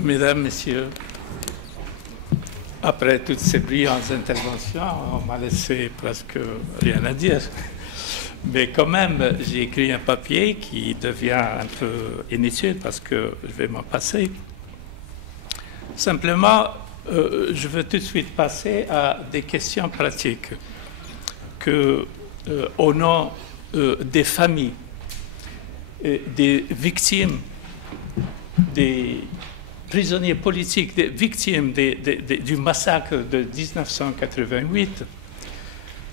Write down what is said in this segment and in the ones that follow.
Mesdames, Messieurs, après toutes ces brillantes interventions, on m'a laissé presque rien à dire. Mais quand même, j'ai écrit un papier qui devient un peu inutile parce que je vais m'en passer. Simplement, je veux tout de suite passer à des questions pratiques que, au nom des familles, des victimes, des prisonniers politiques, des victimes du massacre de 1988,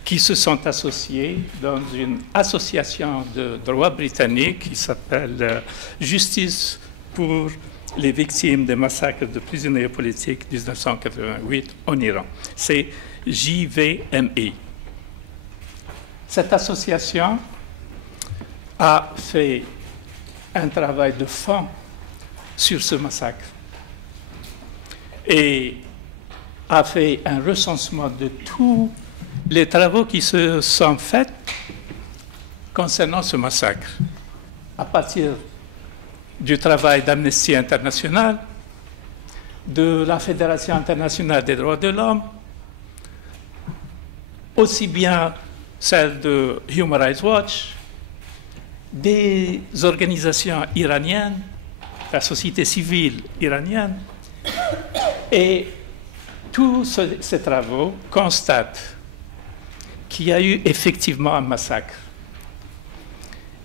qui se sont associés dans une association de droit britannique qui s'appelle Justice pour les victimes des massacres de prisonniers politiques 1988 en Iran. C'est JVMI. Cette association a fait un travail de fond sur ce massacre et a fait un recensement de tous les travaux qui se sont faits concernant ce massacre, à partir du travail d'Amnesty International, de la Fédération internationale des droits de l'homme, aussi bien celle de Human Rights Watch, des organisations iraniennes, la société civile iranienne, et tous ces travaux constatent qu'il y a eu effectivement un massacre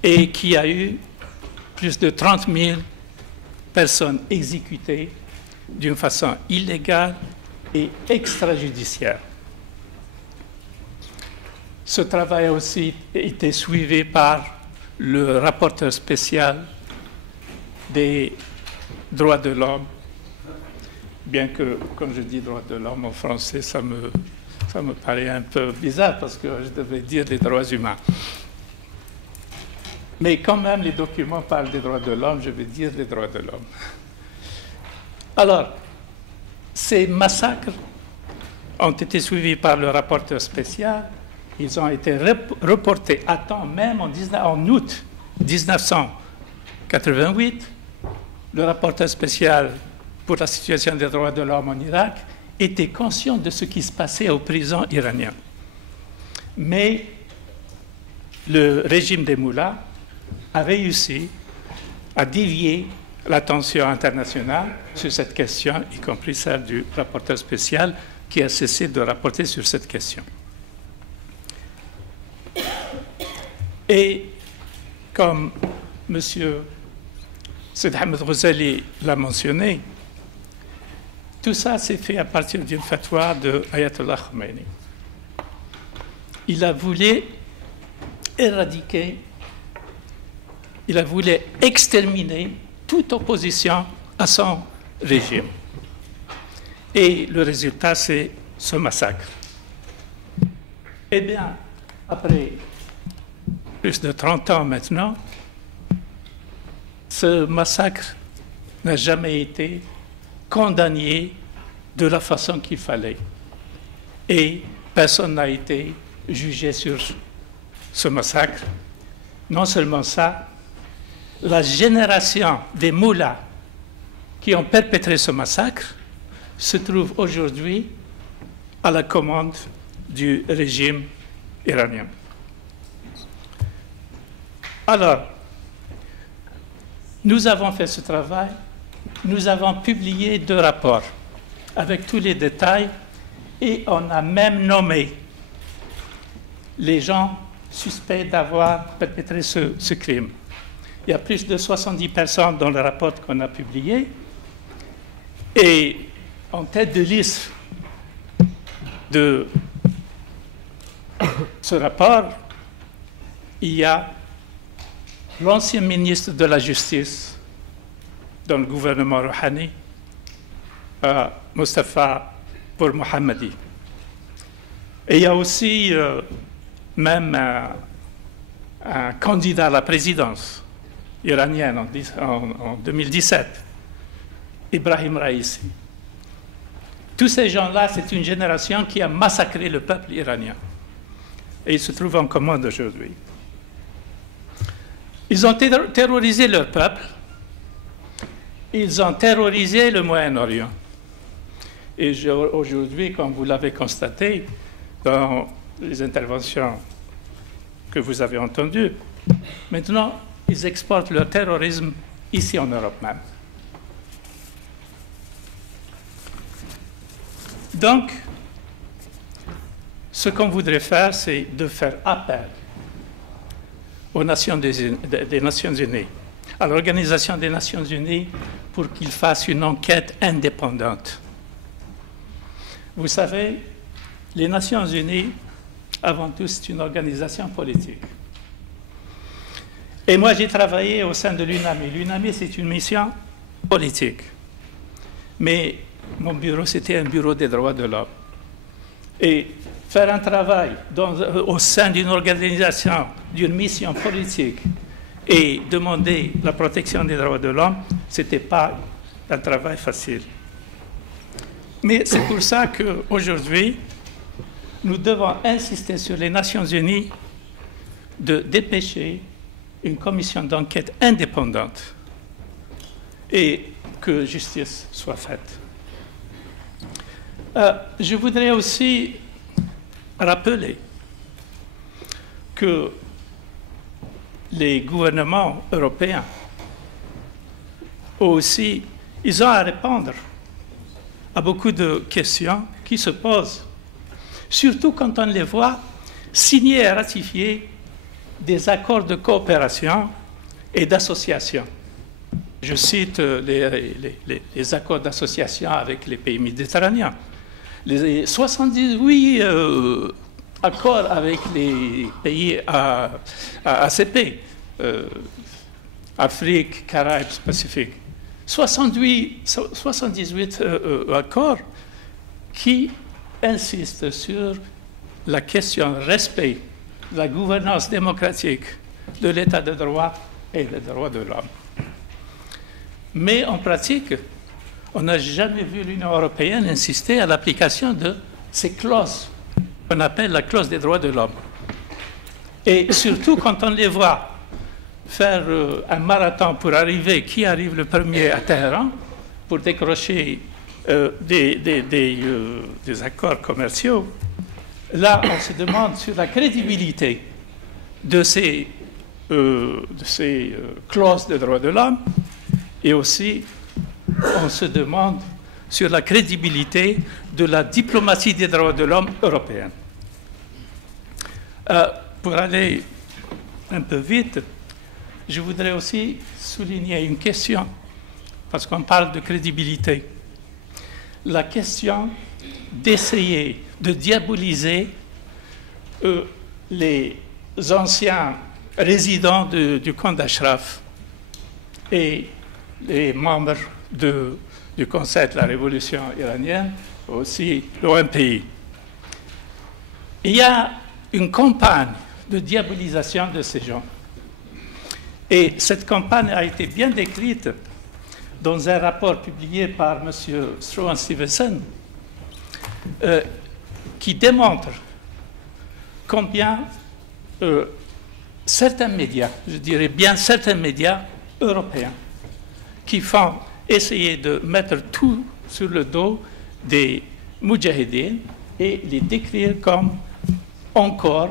et qu'il y a eu plus de 30 000 personnes exécutées d'une façon illégale et extrajudiciaire. Ce travail a aussi été suivi par le rapporteur spécial des droits de l'homme, bien que, quand je dis droits de l'homme en français, ça me paraît un peu bizarre parce que je devais dire les droits humains. Mais quand même, les documents parlent des droits de l'homme, je vais dire les droits de l'homme. Alors, ces massacres ont été suivis par le rapporteur spécial. Ils ont été reportés à temps même en août 1988. Le rapporteur spécial pour la situation des droits de l'homme en Irak était conscient de ce qui se passait aux prisons iraniennes. Mais le régime des moullas a réussi à dévier l'attention internationale sur cette question, y compris celle du rapporteur spécial qui a cessé de rapporter sur cette question. Et comme M. Said Ahmed Ghazali l'a mentionné, tout ça s'est fait à partir d'une fatwa de Ayatollah Khomeini. Il a voulu éradiquer, il a voulu exterminer toute opposition à son régime. Et le résultat, c'est ce massacre. Eh bien, après plus de 30 ans maintenant, ce massacre n'a jamais été condamné de la façon qu'il fallait. Et personne n'a été jugé sur ce massacre. Non seulement ça, la génération des moullas qui ont perpétré ce massacre se trouve aujourd'hui à la commande du régime iranien. Alors, nous avons fait ce travail, nous avons publié 2 rapports avec tous les détails et on a même nommé les gens suspects d'avoir perpétré ce crime. Il y a plus de 70 personnes dans le rapport qu'on a publié et en tête de liste de ce rapport, il y a l'ancien ministre de la Justice dans le gouvernement Rouhani, Mustafa Pour Mohammadi. Et il y a aussi même un candidat à la présidence iranienne en 2017, Ibrahim Raisi. Tous ces gens-là, c'est une génération qui a massacré le peuple iranien. Et ils se trouvent en commande aujourd'hui. Ils ont terrorisé leur peuple ils ont terrorisé le Moyen-Orient. Et aujourd'hui, comme vous l'avez constaté dans les interventions que vous avez entendues, maintenant, ils exportent leur terrorisme ici en Europe même. Donc, ce qu'on voudrait faire, c'est de faire appel aux des Nations Unies, à l'Organisation des Nations Unies, pour qu'ils fassent une enquête indépendante. Vous savez, les Nations Unies, avant tout, c'est une organisation politique. Et moi, j'ai travaillé au sein de l'UNAMI. L'UNAMI, c'est une mission politique. Mais mon bureau, c'était un bureau des droits de l'homme. Et faire un travail au sein d'une organisation, d'une mission politique, et demander la protection des droits de l'homme, ce n'était pas un travail facile. Mais c'est pour ça qu'aujourd'hui, nous devons insister sur les Nations Unies de dépêcher une commission d'enquête indépendante et que justice soit faite. Je voudrais aussi rappeler que les gouvernements européens aussi, ils ont à répondre à beaucoup de questions qui se posent, surtout quand on les voit signer et ratifier des accords de coopération et d'association. Je cite les accords d'association avec les pays méditerranéens, les 78 accords avec les pays ACP, Afrique, Caraïbes, Pacifique. 78 accords qui insistent sur la question du respect de la gouvernance démocratique, de l'état de droit et des droits de l'homme. Mais en pratique, on n'a jamais vu l'Union européenne insister à l'application de ces clauses qu'on appelle la clause des droits de l'homme. Et surtout quand on les voit faire un marathon pour arriver, qui arrive le premier à Téhéran, pour décrocher des accords commerciaux, là, on se demande sur la crédibilité de ces clauses de droits de l'homme, et aussi, on se demande sur la crédibilité de la diplomatie des droits de l'homme européenne. Pour aller un peu vite, je voudrais aussi souligner une question, parce qu'on parle de crédibilité. La question d'essayer de diaboliser les anciens résidents du camp d'Ashraf et les membres du Conseil de la Révolution iranienne, aussi l'OMPI. Il y a une campagne de diabolisation de ces gens. Et cette campagne a été bien décrite dans un rapport publié par M. Struan Stevenson, qui démontre combien certains médias, je dirais bien certains médias européens, qui font essayer de mettre tout sur le dos des moudjahidines et les décrire comme encore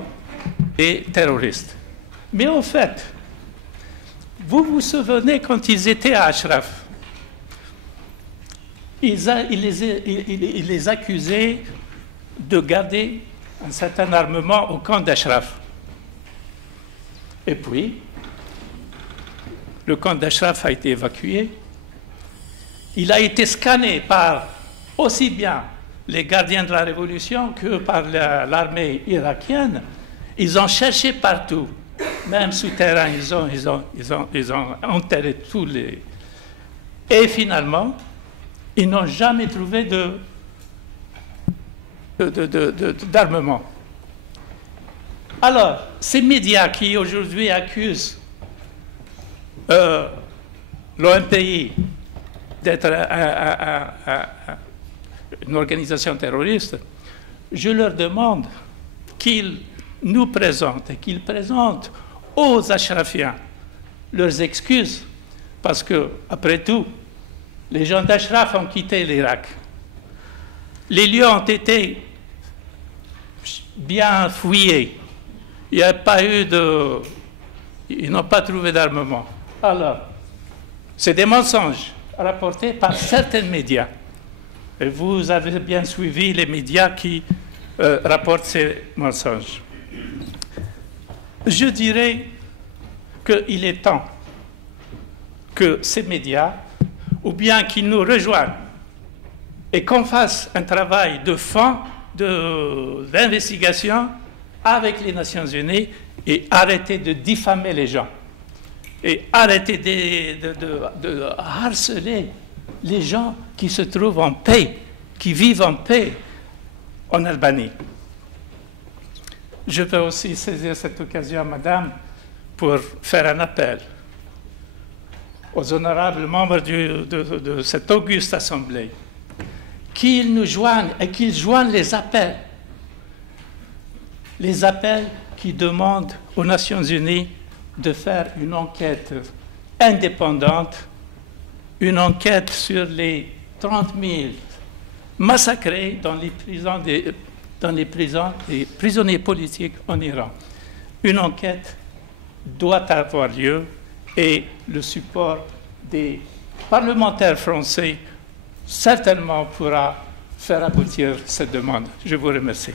des terroristes. Mais en fait, vous vous souvenez quand ils étaient à Ashraf, ils les accusaient de garder un certain armement au camp d'Ashraf. Et puis, le camp d'Ashraf a été évacué. Il a été scanné par aussi bien les gardiens de la Révolution que par l'armée irakienne. Ils ont cherché partout, même souterrain, ils ont enterré tous les... Et finalement, ils n'ont jamais trouvé d'armement. Alors, ces médias qui aujourd'hui accusent l'OMPI d'être une organisation terroriste, je leur demande qu'ils nous présentent et qu'ils présentent aux Ashrafiens leurs excuses, parce que, après tout, Les gens d'Ashraf ont quitté l'Irak. Les lieux ont été bien fouillés. Il n'y a pas eu de... Ils n'ont pas trouvé d'armement. Alors, c'est des mensonges rapportés par certains médias. Et vous avez bien suivi les médias qui rapportent ces mensonges. Je dirais qu'il est temps que ces médias, ou bien qu'ils nous rejoignent et qu'on fasse un travail de fond, d'investigation avec les Nations Unies et arrêter de diffamer les gens et arrêter de harceler les gens qui se trouvent en paix, qui vivent en paix en Albanie. Je peux aussi saisir cette occasion, Madame, pour faire un appel aux honorables membres de cette auguste Assemblée, qu'ils nous joignent et qu'ils joignent les appels qui demandent aux Nations Unies de faire une enquête indépendante, une enquête sur les 30 000 massacrés dans les prisons des prisonniers politiques en Iran. Une enquête doit avoir lieu et le support des parlementaires français certainement pourra faire aboutir cette demande. Je vous remercie.